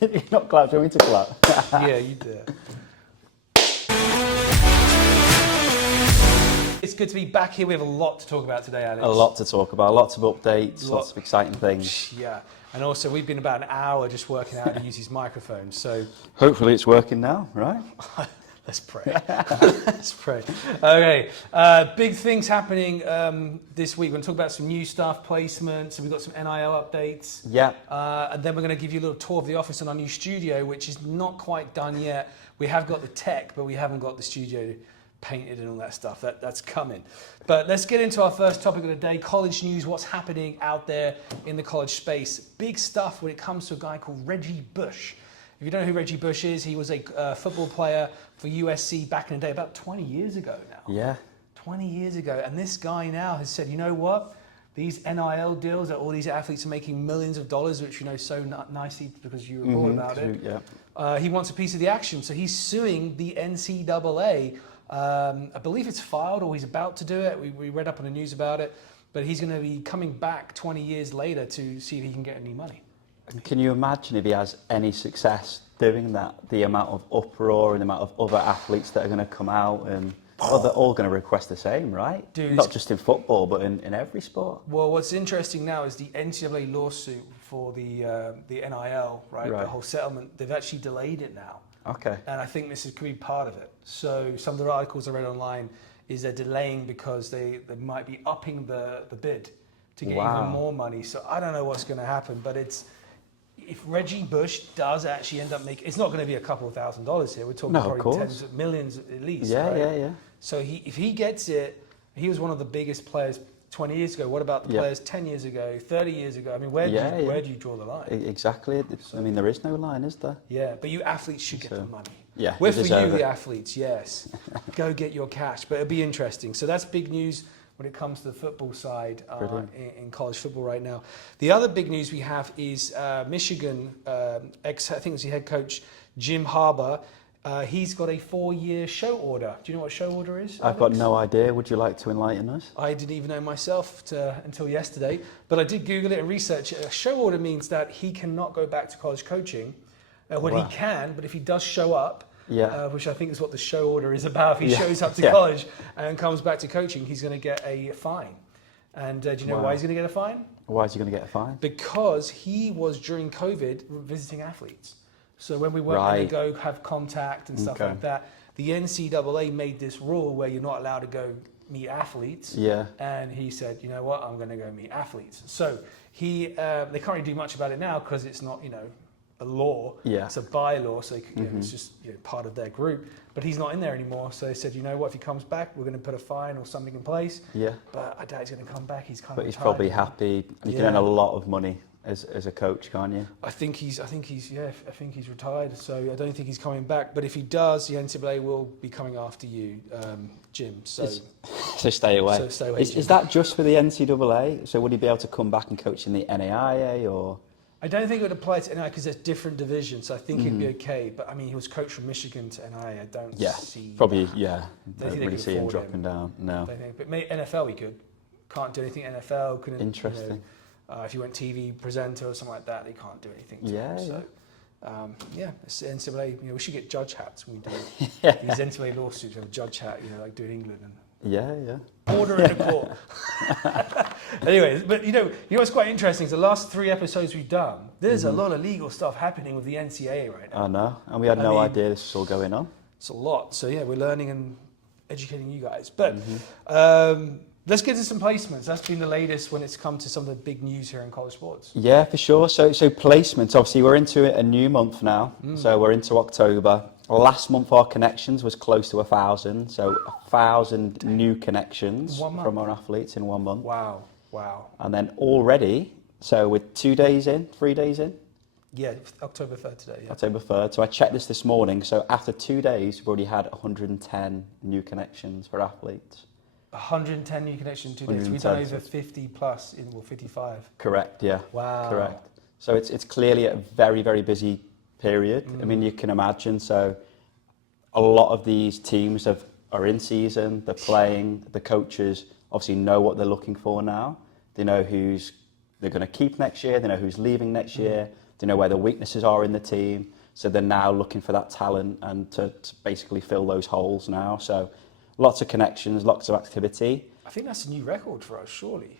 You're not clap, do you want me to clap? Yeah, you do. It's good to be back here. We have a lot to talk about today, Alex. A lot to talk about, lots of updates, lots of exciting things. Yeah, and also we've been about an hour just working out how to use these microphones, so... Hopefully it's working now, right? Let's pray. Let's pray. Okay, big things happening this week. We're going to talk about some new staff placements, and we've got some NIL updates. Yeah. And then we're going to give you a little tour of the office in our new studio, which is not quite done yet. We have got the tech, but we haven't got the studio painted and all that stuff. That's coming. But let's get into our first topic of the day, college news, what's happening out there in the college space. Big stuff when it comes to a guy called Reggie Bush. If you don't know who Reggie Bush is, he was a football player for USC back in the day, about 20 years ago now. Yeah. 20 years ago. And this guy now has said, you know what? These NIL deals that all these athletes are making millions of dollars, which you know so nicely because you report about it. Yeah. He wants a piece of the action. So he's suing the NCAA. I believe it's filed or he's about to do it. We read up on the news about it. But he's going to be coming back 20 years later to see if he can get any money. Can you imagine if he has any success doing that? The amount of uproar and the amount of other athletes that are going to come out and they're all going to request the same, right? Dude, not just in football, but in every sport. Well, what's interesting now is the NCAA lawsuit for the NIL, right? The whole settlement. They've actually delayed it now. Okay. And I think could be part of it. So some of the articles I read online is they're delaying because they might be upping the bid to get even more money. So I don't know what's going to happen, but if Reggie Bush does actually end up making, it's not going to be a couple of $1,000s here. We're talking probably tens of millions at least. Yeah, right? yeah. So if he gets it, he was one of the biggest players 20 years ago. What about the players 10 years ago, 30 years ago? I mean, where do you draw the line? Exactly. I mean, there is no line, is there? Yeah, but you athletes should get the money. Yeah, we're for you, the athletes, yes. Go get your cash. But it'll be interesting. So that's big news when it comes to the football side in college football right now. The other big news we have is Michigan, I think it was the head coach, Jim Harbaugh. He's got a 4-year show order. Do you know what a show order is, Alex? I've got no idea. Would you like to enlighten us? I didn't even know myself until yesterday, but I did Google it and research it. A show order means that he cannot go back to college coaching. He can, but if he does show up, which I think is what the show order is about, if he shows up to college and comes back to coaching, he's going to get a fine. And do you know why he's going to get a fine? Why is he going to get a fine? Because he was, during COVID, visiting athletes. So when we weren't going to go have contact and stuff like that, the NCAA made this rule where you're not allowed to go meet athletes. Yeah. And he said, you know what, I'm going to go meet athletes. So they can't really do much about it now because it's not, a law. Yeah. It's a bylaw, so it's just part of their group. But he's not in there anymore. So they said, you know what, if he comes back, we're going to put a fine or something in place. Yeah. But I doubt he's going to come back. He's kind of retired. He's probably happy. You can earn a lot of money as a coach, can't you? I think he's retired, so I don't think he's coming back. But if he does, the NCAA will be coming after you, Jim. So stay away. So stay away. Is that just for the NCAA? So would he be able to come back and coach in the NAIA or? I don't think it would apply to NIA because there's different divisions. So I think it'd be okay. But I mean, he was coached from Michigan to NIA. I don't see. Probably, Don't really see him dropping down. No. But maybe NFL he could. Can't do anything NFL. Couldn't. Interesting. If you went TV presenter or something like that, they can't do anything to him. So, it's NCAA. We should get judge hats when we do these NCAA lawsuits. We have a judge hat, like do in England. Order in the court. Anyways, but you know what's quite interesting is the last 3 episodes we've done, there's a lot of legal stuff happening with the NCAA right now. I know, and we had no idea this was all going on. It's a lot. So we're learning and educating you guys. But let's get to some placements. That's been the latest when it's come to some of the big news here in college sports. Yeah, for sure. So placements, obviously we're into a new month now. So we're into October. Last month our connections was close to 1,000. So 1,000 new connections from our athletes in 1 month. Wow. And then already, so we're 3 days in? Yeah, October 3rd today. Yeah. October 3rd. So I checked this morning. So after 2 days, we've already had 110 new connections for athletes. 110 new connections in 2 days. We've done over 50 plus, 55. Correct, yeah. Wow. Correct. So it's clearly a very, very busy period. I mean, you can imagine. So a lot of these teams are in season, they're playing, the coaches obviously know what they're looking for now. They know who's they're going to keep next year, they know who's leaving next year. They know where the weaknesses are in the team. So they're now looking for that talent and to basically fill those holes now. So lots of connections, lots of activity. I think that's a new record for us, surely.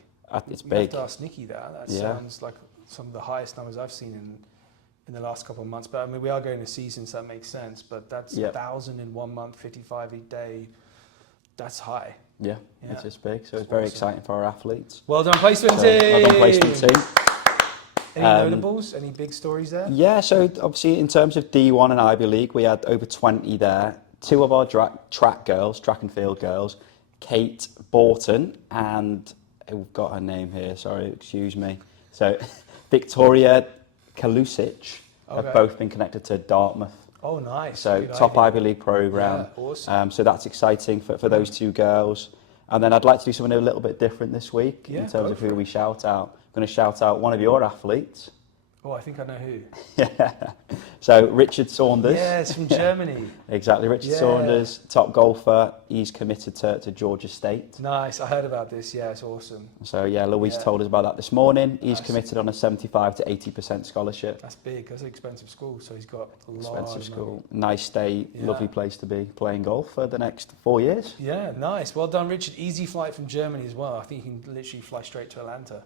It's You big. have to ask Nikki that. That sounds like some of the highest numbers I've seen in the last couple of months. But I mean, we are going to season, so that makes sense. But that's 1,000 in 1 month, 55 a day. That's high. Yeah, it's just big. So it's very exciting for our athletes. Well done, placement team. Well done, placement team. Any notables? Any big stories there? Yeah, so obviously in terms of D1 and Ivy League, we had over 20 there. 2 of our track and field girls, Kate Borton and we've got her name here, sorry, excuse me. So Victoria Kalusic have both been connected to Dartmouth. Oh, nice. So good top idea. Ivy League program. Yeah, awesome. So that's exciting for those 2 girls. And then I'd like to do something a little bit different this week in terms of who we shout out. I'm going to shout out one of your athletes. Oh, I think I know who. Yeah. So Richard Saunders. Yes, from Germany. Exactly, Richard Saunders, top golfer. He's committed to Georgia State. Nice, I heard about this. Yeah, it's awesome. So yeah, Louise told us about that this morning. He's committed on a 75 to 80% scholarship. That's big. That's an expensive school, so he's got a lot. Expensive school, nice state, lovely place to be playing golf for the next 4 years. Yeah, nice. Well done, Richard. Easy flight from Germany as well. I think you can literally fly straight to Atlanta.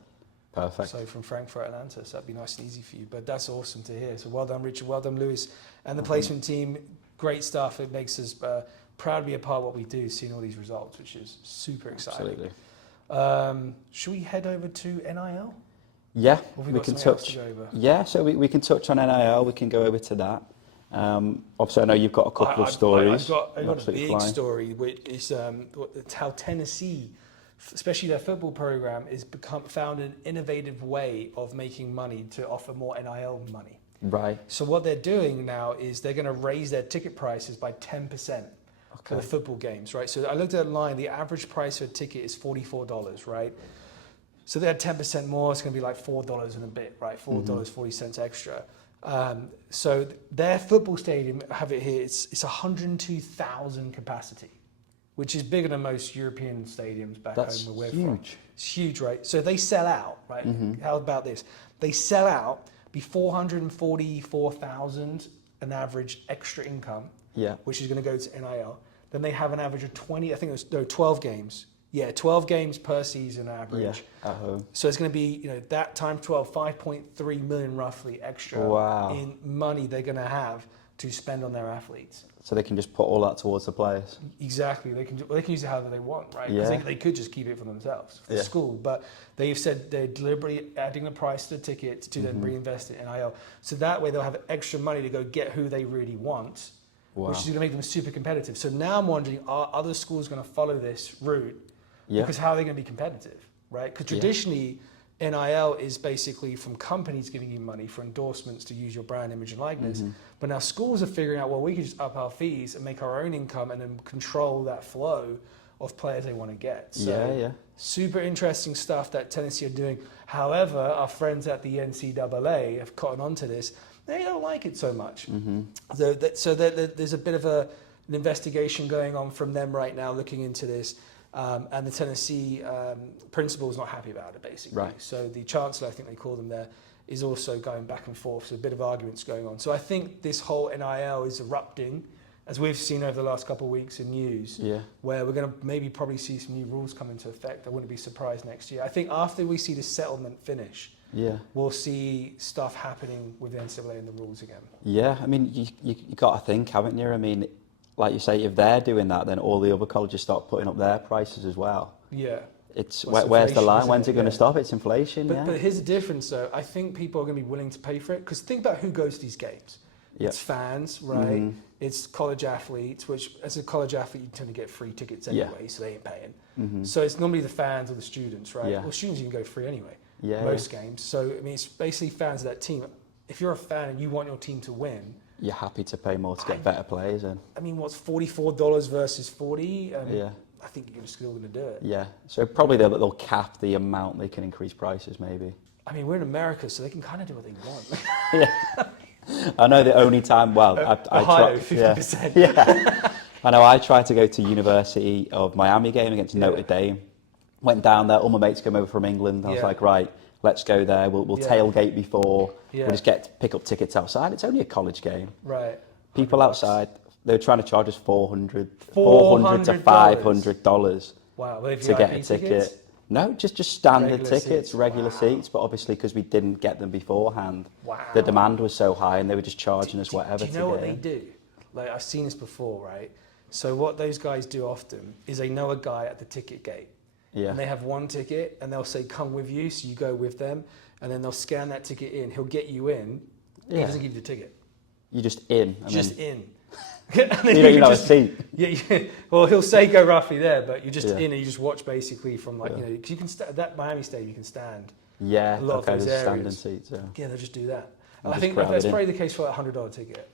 Perfect. So from Frankfurt, Atlanta, so that'd be nice and easy for you. But that's awesome to hear. So well done, Richard. Well done, Lewis. And the placement team, great stuff. It makes us proud to be a part of what we do, seeing all these results, which is super exciting. Absolutely. Should we head over to NIL? Yeah, we can touch. Yeah, so we can touch on NIL. We can go over to that. Obviously, I know you've got a couple of stories. I've got a big story, which is how Tennessee, especially their football program, is found an innovative way of making money to offer more NIL money. Right. So what they're doing now is they're going to raise their ticket prices by 10% for the football games, right? So I looked at online, the average price for a ticket is $44, right? So they had 10% more, it's going to be like $4 and a bit, right? $4.40 extra. So their football stadium, I have it here, it's 102,000 capacity, which is bigger than most European stadiums back home where we're from. It's huge, right? So they sell out, right? How about this? They sell out, be 444,000 an average extra income, which is going to go to NIL. Then they have an average of 12 games. Yeah, 12 games per season average. Yeah, at home. So it's going to be, that times 12, 5.3 million roughly extra in money they're going to have to spend on their athletes. So they can just put all that towards the players. Exactly. They can use it however they want, right? Because they could just keep it for themselves, for the school. But they've said they're deliberately adding the price to the ticket to then reinvest it in NIL. So that way they'll have extra money to go get who they really want, which is going to make them super competitive. So now I'm wondering, are other schools going to follow this route? Because how are they going to be competitive, right? Because traditionally, NIL is basically from companies giving you money for endorsements to use your brand image and likeness. But now schools are figuring out, well, we can just up our fees and make our own income and then control that flow of players they want to get. So super interesting stuff that Tennessee are doing. However, our friends at the NCAA have cottoned on to this. They don't like it so much. So there's a bit of an investigation going on from them right now looking into this. And the Tennessee principal is not happy about it, basically. Right. So the chancellor, I think they call them there, is also going back and forth. So a bit of arguments going on. So I think this whole NIL is erupting, as we've seen over the last couple of weeks in news, where we're going to probably see some new rules come into effect. I wouldn't be surprised next year. I think after we see the settlement finish, we'll see stuff happening with the NCAA and the rules again. Yeah, I mean, you got to think, haven't you? I mean, like you say, if they're doing that, then all the other colleges start putting up their prices as well. Yeah. Where's the line? When's it going to stop? It's inflation. But here's the difference, though. I think people are going to be willing to pay for it because think about who goes to these games. It's fans, right? It's college athletes, which as a college athlete you tend to get free tickets anyway, so they ain't paying. So it's normally the fans or the students, right? Well, students you can go free anyway. Most games. So I mean, it's basically fans of that team. If you're a fan and you want your team to win, you're happy to pay more to get better players in. I mean, what's $44 versus $40? I think you're still going to do it. Yeah, so probably they'll cap the amount they can increase prices, maybe. I mean, we're in America, so they can kind of do what they want. I know the only time, Ohio, 50%. I know I tried to go to University of Miami game against Notre Dame. Went down there, all my mates came over from England. I was like, right, let's go there. We'll tailgate before. Yeah. We'll just pick up tickets outside. It's only a college game. Right. People outside, they were trying to charge us $400 to $500 wow. Well, to get a ticket. Tickets? No, just standard Regular tickets, seats. regular Wow. seats. But obviously, because we didn't get them beforehand, Wow. the demand was so high, and they were just charging us whatever. Do you know what they do? Like, I've seen this before, right? So what those guys do often is they know a guy at the ticket gate. Yeah. And they have one ticket, and they'll say, come with you, so you go with them, and then they'll scan that ticket in. He'll get you in. He doesn't give you the ticket. You're just in. Just in. You don't even have a seat. Yeah. Well, he'll say go roughly there, but you're just in, and you just watch basically from like, you know, because you can that Miami Stadium, you can stand. Yeah, a lot of those there's areas. standing seats. Yeah, they'll just do that. And I think that's probably the case for a $100 ticket.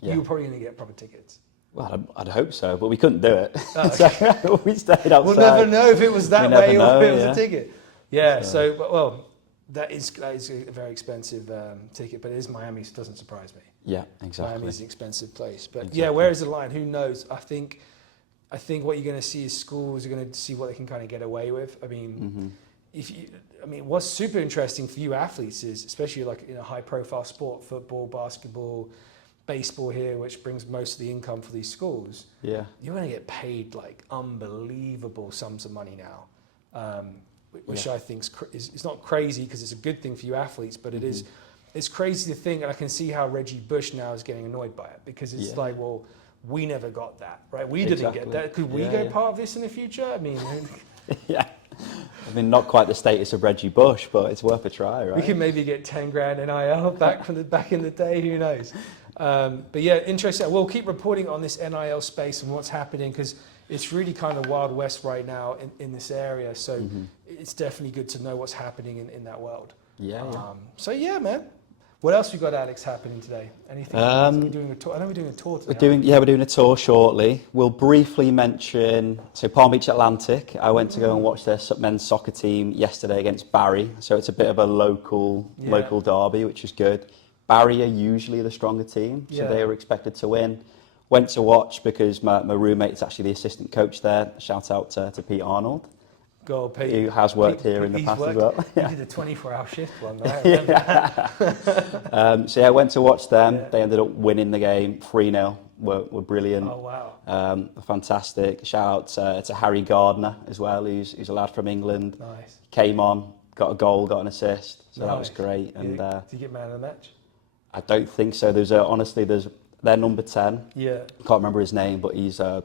Yeah. You're probably going to get proper tickets. Well, I'd hope so, but we couldn't do it. Oh, okay. So we stayed outside. We'll never know if it was that way or if it was a ticket. Yeah, So- well, that is a very expensive ticket, but it is Miami, so it doesn't surprise me. Yeah, exactly. Miami's an expensive place. But Exactly. yeah, where is the line? Who knows? I think what you're going to see is schools are going to see what they can kind of get away with. I mean, what's super interesting for you athletes is, especially like in a high-profile sport, football, basketball, baseball here, which brings most of the income for these schools. Yeah. You're going to get paid like unbelievable sums of money now, which I think is not crazy because it's a good thing for you athletes, but it is. It's crazy to think, and I can see how Reggie Bush now is getting annoyed by it because it's like, well, we never got that, right? We didn't get that. Could we go part of this in the future? I mean, yeah. I mean, not quite the status of Reggie Bush, but it's worth a try, right? we can maybe get 10 grand NIL back in the day. Who knows? But yeah, interesting. We'll keep reporting on this NIL space and what's happening because it's really kind of Wild West right now in this area. So it's definitely good to know what's happening in that world. Yeah. So yeah, man. What else we got, Alex, happening today? Anything? We're doing a tour. I know we're doing a tour today. We're doing a tour shortly. We'll briefly mention Palm Beach Atlantic. I went to go and watch their men's soccer team yesterday against Barry. So it's a bit of a local derby, which is good. Barry are usually the stronger team, so they were expected to win. Went to watch because my roommate's actually the assistant coach there. Shout out to Pete Arnold. Go, Pete. Who has worked here in the past as well. He did a 24-hour shift one night. I went to watch them. Yeah. They ended up winning the game 3-0. Were brilliant. Oh, wow. Fantastic. Shout out to Harry Gardner as well, who's a lad from England. Nice. Came on, got a goal, got an assist. So that was great. And did you get man of the match? I don't think so. There's their number 10. Yeah. I can't remember his name, but he's a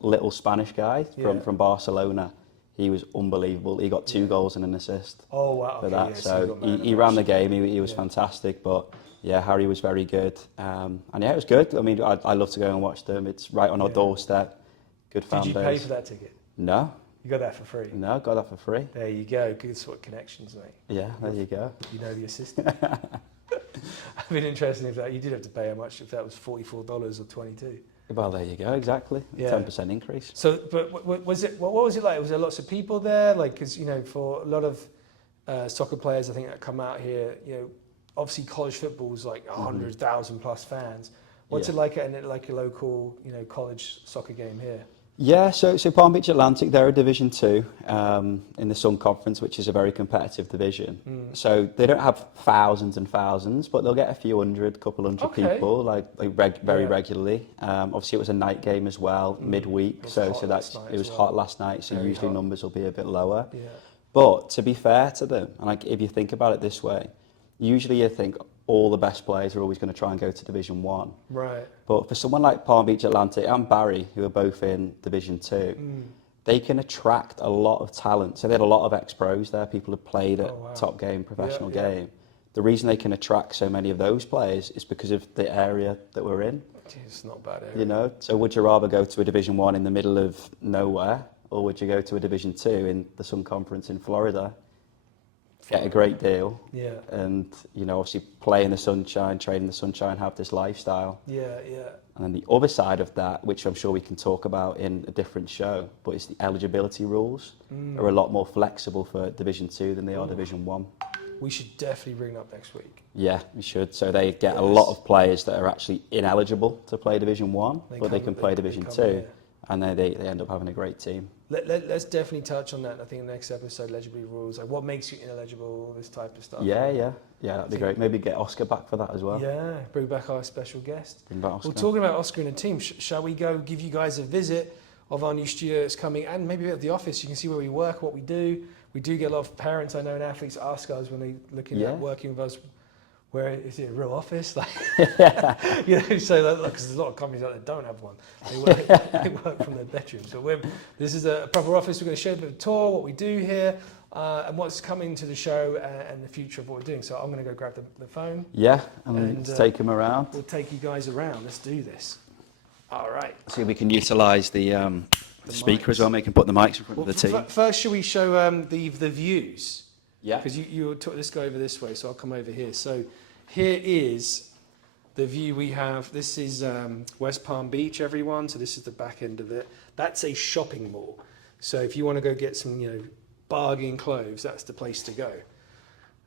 little Spanish guy from Barcelona. He was unbelievable. He got 2 goals and an assist. Oh, wow. For that. So he ran the game. He was fantastic. But yeah, Harry was very good. And yeah, it was good. I mean, I love to go and watch them. It's right on our doorstep. Good fan base. Did you pay for that ticket? No. You got that for free? No, got that for free. There you go. Good sort of connections, mate. Yeah, there you go. You know the assistant. I've been interested if that. You did have to pay how much? If that was $44 or $22. Well, there you go. Exactly. 10% increase. So, but what was it like? Was there lots of people there? Like, because for a lot of soccer players, I think that come out here, obviously college football is like 100,000 plus fans. What's it like at a local, college soccer game here? Yeah, so Palm Beach Atlantic, they're a Division 2 in the Sun Conference, which is a very competitive division. So they don't have thousands and thousands, but they'll get a few couple hundred people, very regularly. Obviously, it was a night game as well, midweek, so it was hot last night, so very usually numbers will be a bit lower. Yeah. But to be fair to them, and if you think about it this way, usually you think all the best players are always going to try and go to Division 1. Right. But for someone like Palm Beach Atlantic and Barry, who are both in Division 2, they can attract a lot of talent. So they had a lot of ex-pros there, people who played at top game, professional game. The reason they can attract so many of those players is because of the area that we're in. It's not a bad area. So would you rather go to a Division 1 in the middle of nowhere, or would you go to a Division 2 in the Sun Conference in Florida? Get a great deal, and obviously play in the sunshine, train in the sunshine, have this lifestyle. And then the other side of that, which I'm sure we can talk about in a different show, but it's the eligibility rules are a lot more flexible for Division 2 than they are Division 1. We should definitely bring it up next week. Yeah, we should. So they get a lot of players that are actually ineligible to play Division 1, but they can play Division 2. and they end up having a great team. Let's definitely touch on that. I think in the next episode, eligibility rules, like what makes you ineligible, all this type of stuff. Yeah, that'd be great. Maybe get Oscar back for that as well. Yeah, bring back our special guest. Bring back Oscar. Well, talking about Oscar and the team, shall we go give you guys a visit of our new studio that's coming, and maybe at the office, you can see where we work, what we do. We do get a lot of parents, I know, and athletes ask us when they're looking at working with us, where is it a real office? Like, so that, because there's a lot of companies out there that don't have one. They work from their bedrooms. So this is a proper office. We're going to show a bit of a tour, what we do here, and what's coming to the show and the future of what we're doing. So I'm going to go grab the phone. Yeah, and take them around. We'll take you guys around. Let's do this. All right. See if we can utilise the speaker as well. We can put the mics in front of the team. First, should we show the views? Yeah. Because let's go over this way, so I'll come over here. So here is the view we have. This is West Palm Beach, everyone. So this is the back end of it. That's a shopping mall. So if you want to go get some, bargain clothes, that's the place to go.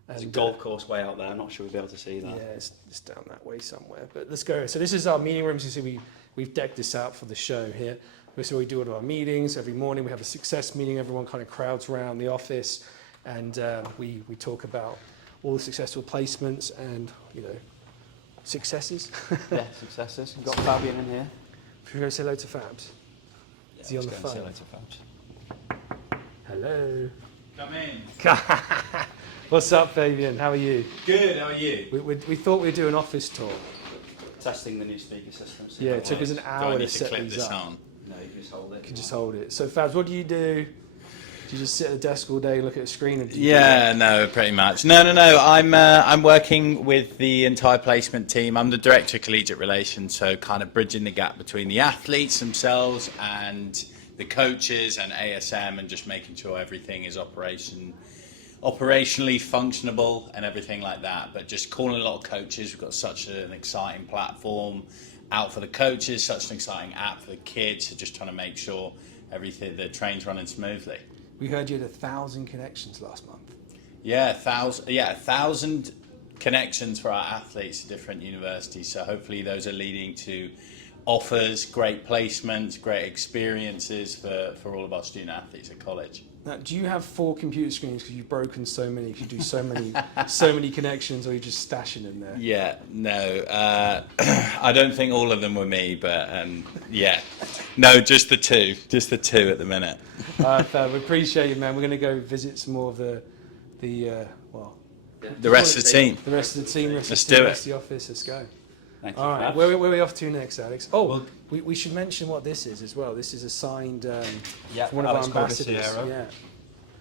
There's a golf course way out there. I'm not sure we'll be able to see that. Yeah, it's down that way somewhere. But let's go. So this is our meeting rooms. You see, we've decked this out for the show here. So we do all of our meetings. Every morning we have a success meeting. Everyone kind of crowds around the office. And we talk about all the successful placements and, successes. Yeah, successes. We've got Fabian in here. Should we go say hello to Fabs? Yeah, Is he on the phone? Say hello to Fabs. Hello. Come in. What's up, Fabian? How are you? Good, how are you? We thought we'd do an office tour. Testing the new speaker system. Yeah, it took us an Do hour I to need to set clip these this up. on? No, you can just hold it. You can just hold it. So, Fabs, what do you do? Do you just sit at a desk all day, look at a screen? And Yeah, no, pretty much. No. I'm working with the entire placement team. I'm the director of collegiate relations, so kind of bridging the gap between the athletes themselves and the coaches and ASM, and just making sure everything is operationally functionable and everything like that. But just calling a lot of coaches. We've got such an exciting platform out for the coaches, such an exciting app for the kids. So just trying to make sure the train's running smoothly. We heard you had 1,000 connections last month. Yeah, 1,000 connections for our athletes at different universities. So hopefully those are leading to offers, great placements, great experiences for all of our student athletes at college. Now, do you have 4 computer screens because you've broken so many? If you do so many connections, or are you just stashing them there? Yeah, no, I don't think all of them were me, but no, just the two at the minute. Fab, we appreciate you, man. We're going to go visit some more of the rest of the team. The rest of the team. Let's do it. Rest of the office. Let's go. Thank you. All right, where are we off to next, Alex? Oh, we should mention what this is as well. This is a signed one of our ambassadors.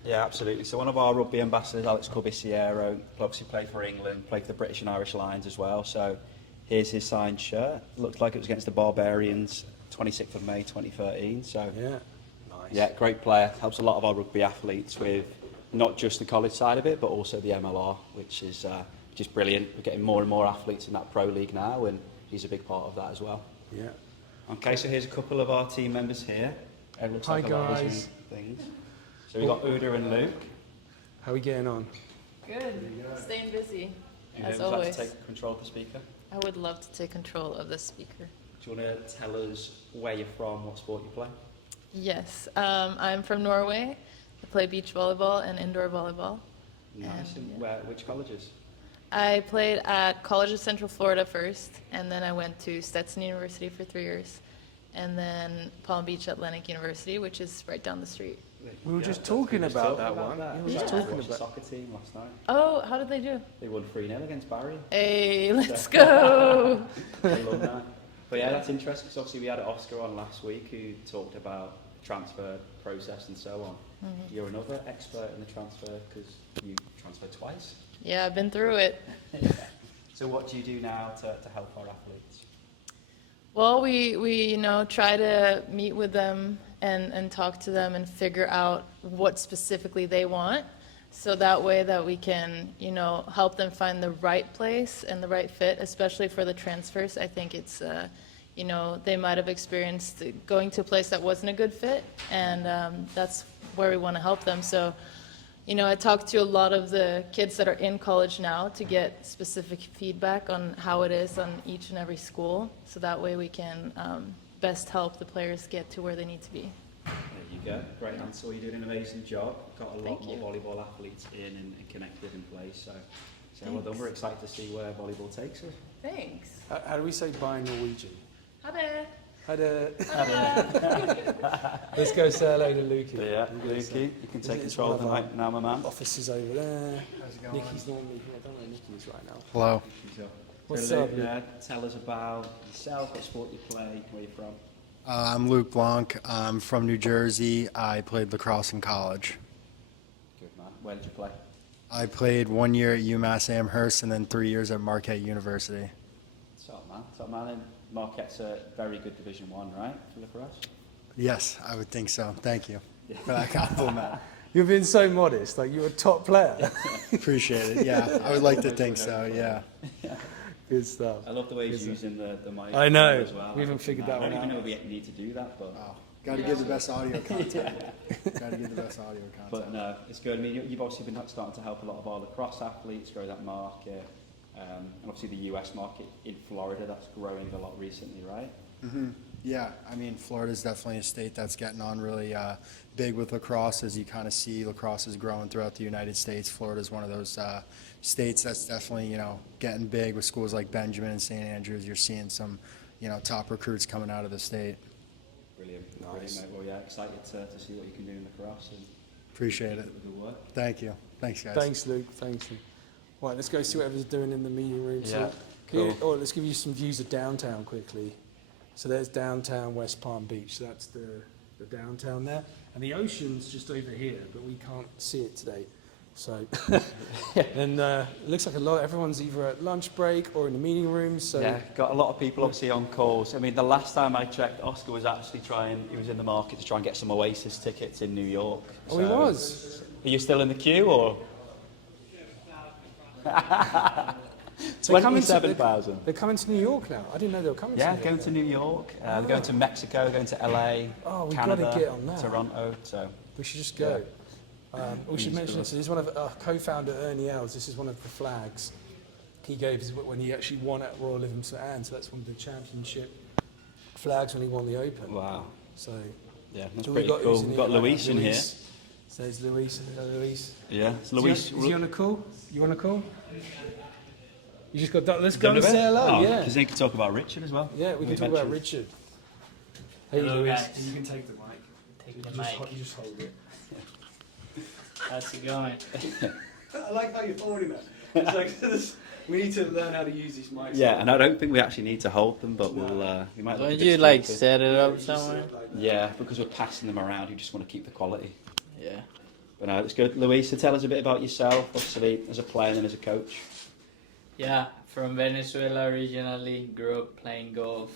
Yeah, absolutely. So one of our rugby ambassadors, Alex Corbisiero, obviously played for England, played for the British and Irish Lions as well. So here's his signed shirt. Looked like it was against the Barbarians, 26th of May 2013. So nice. Yeah, great player. Helps a lot of our rugby athletes with not just the college side of it, but also the MLR, which is just brilliant. We're getting more and more athletes in that pro league now, and he's a big part of that as well. Yeah. Okay, so here's a couple of our team members here. It looks Hi, like a lot of guys. us and things. So we've got Uda and Luke. How are we getting on? Good. Staying busy, as Would you like always. to take control of the speaker? I would love to take control of the speaker. Do you want to tell us where you're from, what sport you play? Yes, I'm from Norway. I play beach volleyball and indoor volleyball. Nice. And which colleges? I played at College of Central Florida first, and then I went to Stetson University for 3 years, and then Palm Beach Atlantic University, which is right down the street. We were just talking about that one. We were talking about the soccer team last night. Oh, how did they do? They won 3-0 against Barry. Hey, let's go! I love that. But yeah, that's interesting because obviously we had Oscar on last week who talked about the transfer process and so on. Mm-hmm. You're another expert in the transfer because you transferred twice. Yeah, I've been through it. Yeah. So what do you do now to help our athletes? Well, we try to meet with them and talk to them and figure out what specifically they want, so that way that we can help them find the right place and the right fit, especially for the transfers. I think it's they might have experienced going to a place that wasn't a good fit, and that's where we want to help them. So I talk to a lot of the kids that are in college now to get specific feedback on how it is on each and every school, so that way we can best help the players get to where they need to be. There you go. Great answer. You're doing an amazing job. Got a lot Thank more you. volleyball athletes in and connected in place. So well done. We're excited to see where volleyball takes us. Thanks. How do we say bye in Norwegian? Ha det. Had a. Let's go say hello to Lukey. Yeah, Lukey, you can take It's control one of the of our night now, my man. Offices over there. How's it going? Nikki's normally here. I don't know where Nikki is right now. Hello. What's So, up, Luke, tell us about yourself, what sport you play, where you're from. I'm Luke Blanc. I'm from New Jersey. I played lacrosse in college. Good man. Where did you play? I played 1 year at UMass Amherst and then 3 years at Marquette University. Top man. And Marquette's a very good Division 1, right, for lacrosse? Yes, I would think so. Thank you for that compliment. You've been so modest. Like, you're a top player. Appreciate it. Yeah, I would like to think so. Yeah. Good stuff. I love the way he's using the mic. I know. As well. We haven't figured that I one don't even out. know if we need to do that, but Got to give the best audio content. Got to give the best audio content. but no, it's good. I mean, you've obviously been starting to help a lot of our lacrosse athletes grow that market, and obviously the US market in Florida that's growing a lot recently, right? Yeah, I mean, Florida's definitely a state that's getting on really big with lacrosse. As you kind of see, lacrosse is growing throughout the United States. Florida's one of those states that's definitely, getting big with schools like Benjamin and St. Andrews. You're seeing some, top recruits coming out of the state. Brilliant. Nice. Brilliant, mate. Well, yeah, excited to see what you can do in lacrosse and Appreciate it. keep up the good work. Thank you. Thanks, guys. Thanks, Luke. Thanks, Luke. Right, let's go see what everyone's doing in the meeting room. Yeah, Let's give you some views of downtown quickly. So there's downtown West Palm Beach. So that's the downtown there. And the ocean's just over here, but we can't see it today. So, and it looks like everyone's either at lunch break or in the meeting room. So Yeah, got a lot of people obviously on calls. I mean, the last time I checked, Oscar was actually he was in the market to try and get some Oasis tickets in New York. Oh, he was? Are you still in the queue or? 27,000. They're coming to New York now. I didn't know they were coming to Yeah, New York. going to New York. They're going to Mexico, going to LA, Oh, we Canada, gotta get on that. Toronto. So We should just go. We should mention this. This is one of our co-founder Ernie Els. This is one of the flags he gave us when he actually won at Royal Livingston Anne. So that's one of the championship flags when he won the Open. wow, So yeah, that's who pretty who's cool. in We've here got right Luis now? in here. So there's Luis. Luis. Yeah, it's Is Luis. he on a call? You on a call? You just got. Let's go Done and a bit? say hello. Oh, yeah. because they could talk about Richard as well. Yeah, we can talk about Richard. Hey, Hello, Luis. guys. You can take the mic. Take the You just hold it. How's it going? I like how you're holding it. It's like this, we need to learn how to use these mics. Yeah, and I don't think we actually need to hold them, but we might. Look a Don't bit you like stupid. set it up somewhere? Yeah, because we're passing them around. You just want to keep the quality. Yeah. But no, it's good. Luis, so tell us a bit about yourself, obviously as a player and as a coach. Yeah, from Venezuela originally, grew up playing golf.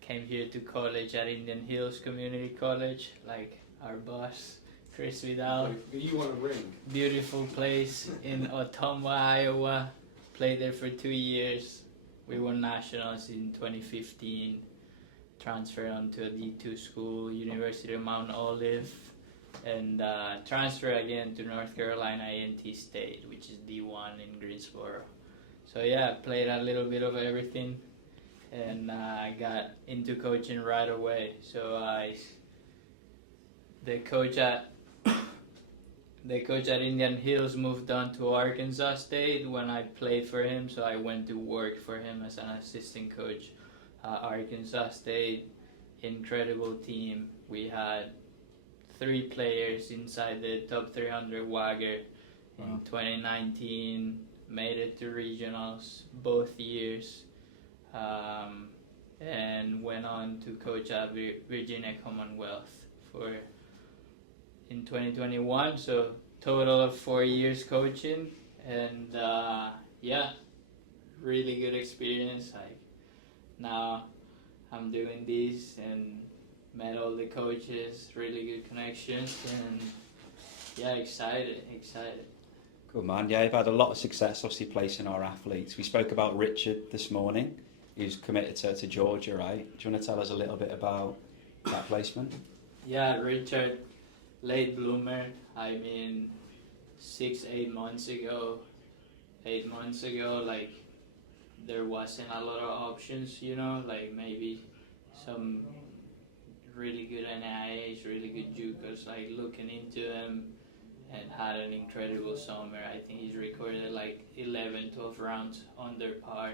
Came here to college at Indian Hills Community College, like our boss, Chris Vidal. You want a ring? Beautiful place in Ottumwa, Iowa. Played there for 2 years. We won nationals in 2015. Transferred on to a D2 school, University of Mount Olive. And transfer again to North Carolina A&T State, which is D1 in Greensboro. So yeah, played a little bit of everything, and I got into coaching right away. So the coach at Indian Hills moved on to Arkansas State when I played for him. So I went to work for him as an assistant coach. Arkansas State, incredible team. We had 3 players inside the top 300 Wagger in 2019, made it to regionals both years, and went on to coach at Virginia Commonwealth in 2021. So total of 4 years coaching, and yeah, really good experience. Like now I'm doing this and met all the coaches, really good connections, and yeah, excited. Good man. Yeah, you've had a lot of success, obviously, placing our athletes. We spoke about Richard this morning. He's committed to Georgia, right? Do you want to tell us a little bit about that placement? Yeah, Richard, late bloomer. I mean, 8 months ago, like there wasn't a lot of options, you know, like maybe some really good NIAs, really good JUCOs, like looking into them, and had an incredible summer. I think he's recorded like 11, 12 rounds under par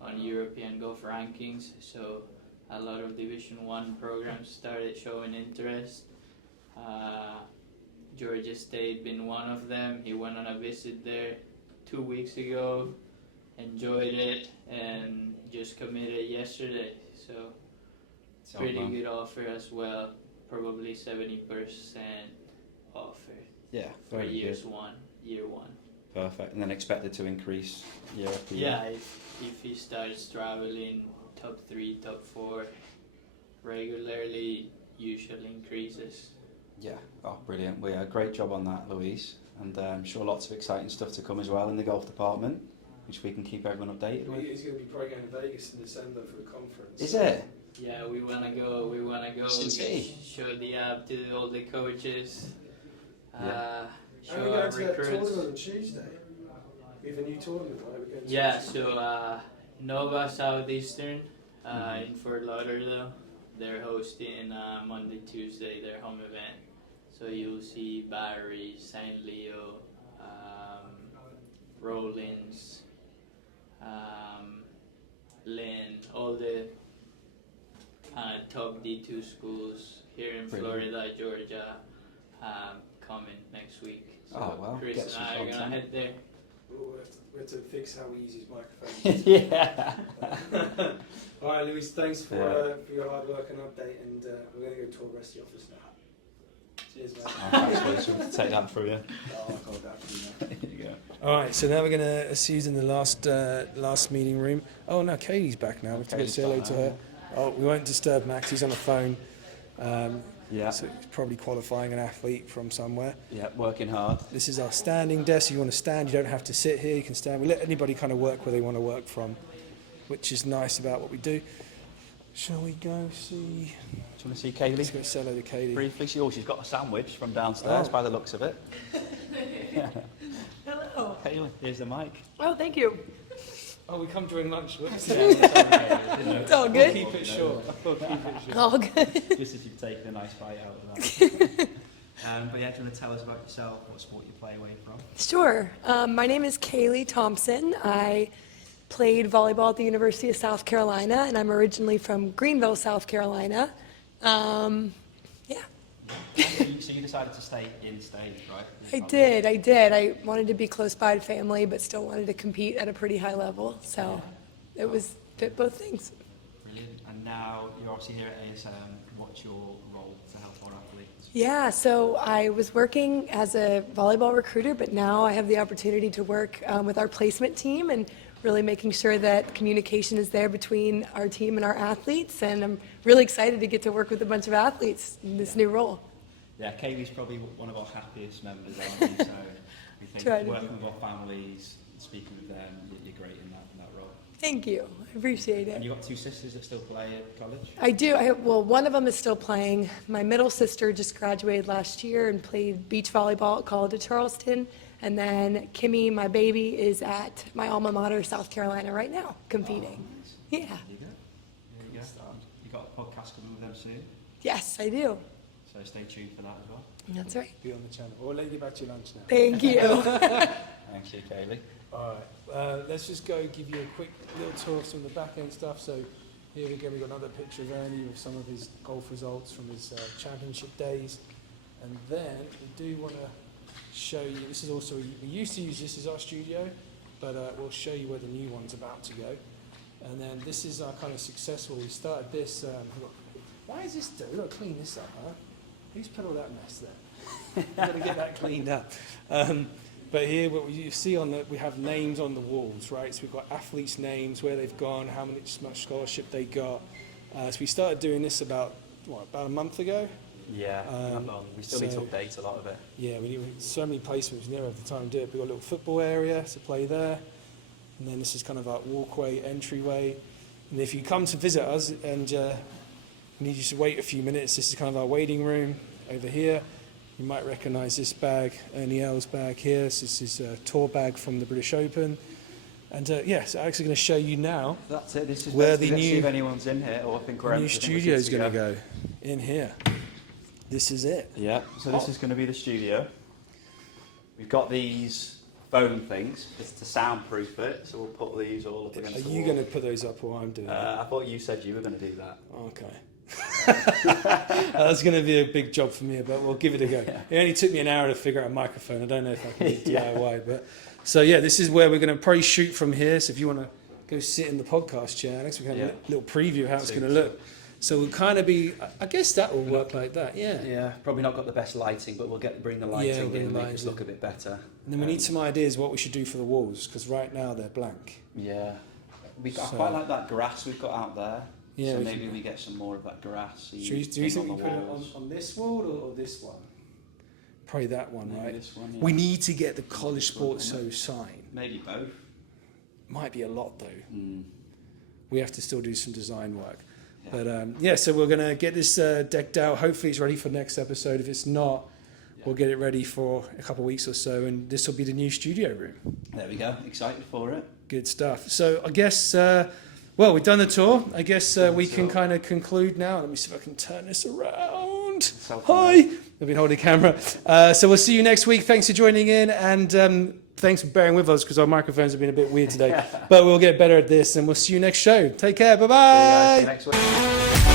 on European golf rankings. So a lot of Division 1 programs started showing interest. Georgia State being one of them. He went on a visit there 2 weeks ago, enjoyed it, and just committed yesterday. So pretty good offer as well, probably 70% offer. Yeah, for very year good. one. Perfect. And then expected to increase year after year. Yeah, if he starts traveling top 3, top 4 regularly, usually increases. Yeah, oh, brilliant. Well, yeah, great job on that, Louise. And I'm sure lots of exciting stuff to come as well in the golf department, which we can keep everyone updated with. He's going to be probably going to Vegas in December for the conference. Is it? Yeah, we wanna go. Show the app to all the coaches. Show And we're our going to that recruits. tournament on Tuesday. We have a new tournament, right? We're going to Yeah, so Nova Southeastern in Fort Lauderdale, they're hosting Monday, Tuesday their home event. So you'll see Barry, St. Leo, Rollins, Lynn, all the top D2 schools here in Florida, Georgia, coming next week. So Oh, well, Chris get and some I are going to content. head there. we have to fix how we use his microphone. Yeah. All right, Louise, thanks for your hard work and update, and we're going to go tour the rest of the office now. Cheers, mate. Thanks, Louise. We'll take that through you. I'll hold that for you now. There you go. All right, so now we're going to see who's in the last meeting room. Oh, no, Katie's back now. We have to go Katie's say hello back to now, her. Oh, we won't disturb Max. He's on the phone. Yeah. So he's probably qualifying an athlete from somewhere. Yeah, working hard. This is our standing desk. You want to stand, you don't have to sit here. You can stand. We let anybody kind of work where they want to work from, which is nice about what we do. Shall we go see? Do you want to see Kaylee? Let's go say hello to Katie. Briefly, she's got a sandwich from downstairs by the looks of it. Hello. Kaylee, here's the mic. Oh, thank you. Oh, we come during lunch. Whoops. It's all We'll good. keep it short. We'll keep it short. All good. Just as you've taken a nice bite out of that. But yeah, do you want to tell us about yourself, what sport you play away from? Sure. My name is Kaylee Thompson. I played volleyball at the University of South Carolina, and I'm originally from Greenville, South Carolina. Yeah. So you decided to stay in state, right? I did. I wanted to be close by to family, but still wanted to compete at a pretty high level. So it was fit both things. Brilliant. And now you're obviously here at ASM. What's your role to help our athletes? Yeah, so I was working as a volleyball recruiter, but now I have the opportunity to work with our placement team and really making sure that communication is there between our team and our athletes. And I'm really excited to get to work with a bunch of athletes in this new role. Yeah, Kaylee's probably one of our happiest members, aren't we? So we think Try to working be. with our families, speaking with them, you're great in that role. Thank you. I appreciate And it. you've got two sisters that still play at college? I do. Well, one of them is still playing. My middle sister just graduated last year and played beach volleyball at College of Charleston. And then Kimmy, my baby, is at my alma mater, South Carolina, right now, competing. Yeah. There you go. There you go. You got a podcast coming with them soon, Yes, I do. so stay tuned for that as well. That's right. Be on the channel. We'll let you get back to your lunch now. Thank you. Thank you, Kaylee. All right, let's just go give you a quick little tour of some of the back end stuff. So here again, we've got another picture of Ernie with some of his golf results from his championship days. And then we do want to show you, this is also, we used to use this as our studio, but we'll show you where the new one's about to go. And then this is our kind of successful, we started this, why is this dirty? We've got to clean this up, huh? Who's put all that mess there? We've got to get that cleaned up. But here, what you see on the, we have names on the walls, right? So we've got athletes' names, where they've gone, how much scholarship they got. So we started doing this about a month ago? Yeah, not long. We still need to update a lot of it. Yeah, we need so many placements, we never have the time to do it. We've got a little football area to play there. And then this is kind of our walkway, entryway. And if you come to visit us and need you to wait a few minutes, this is kind of our waiting room over here. You might recognise this bag, Ernie L's bag here. This is a tour bag from the British Open. And so Alex is going to show you now That's it. This is where where the let's see new- if anyone's in here, or I think we're the new empty. I think we're studio good is going to go in here. This is it. Yeah. So this is going to be the studio. We've got these foam things. It's to soundproof it, so we'll put these all up against Are the you wall. going to put those up or I'm doing it? I thought you said you were going to do that. Okay. That's going to be a big job for me, but we'll give it a go. It only took me an hour to figure out a microphone. I don't know if I can do DIY, but so this is where we're going to probably shoot from here. So if you want to go sit in the podcast chair, Alex, we can have a little preview of how it's going to look. So we'll kind of be, I guess that will work like that, yeah. Yeah, probably not got the best lighting, but we'll bring the lighting we'll bring in, the make lighting us look a bit better. And then we need some ideas what we should do for the walls, because right now they're blank. Yeah. I quite like that grass we've got out there. Yeah, so we maybe we get some more of that grass. Do you think we put it on this wall or this one? Probably that one, Maybe right? this one, yeah. We need to get the College Sports So sign. Maybe both. Might be a lot though. Mm. We have to still do some design work. Yeah. But so we're going to get this decked out. Hopefully it's ready for next episode. If it's not, we'll get it ready for a couple of weeks or so. And this will be the new studio room. There we go. Excited for it. Good stuff. So I guess, we've done the tour. I guess we can kind of conclude now. Let me see if I can turn this around. Hi. I've been holding the camera. So we'll see you next week. Thanks for joining in. And thanks for bearing with us because our microphones have been a bit weird today. But we'll get better at this and we'll see you next show. Take care. Bye-bye. See you guys next week.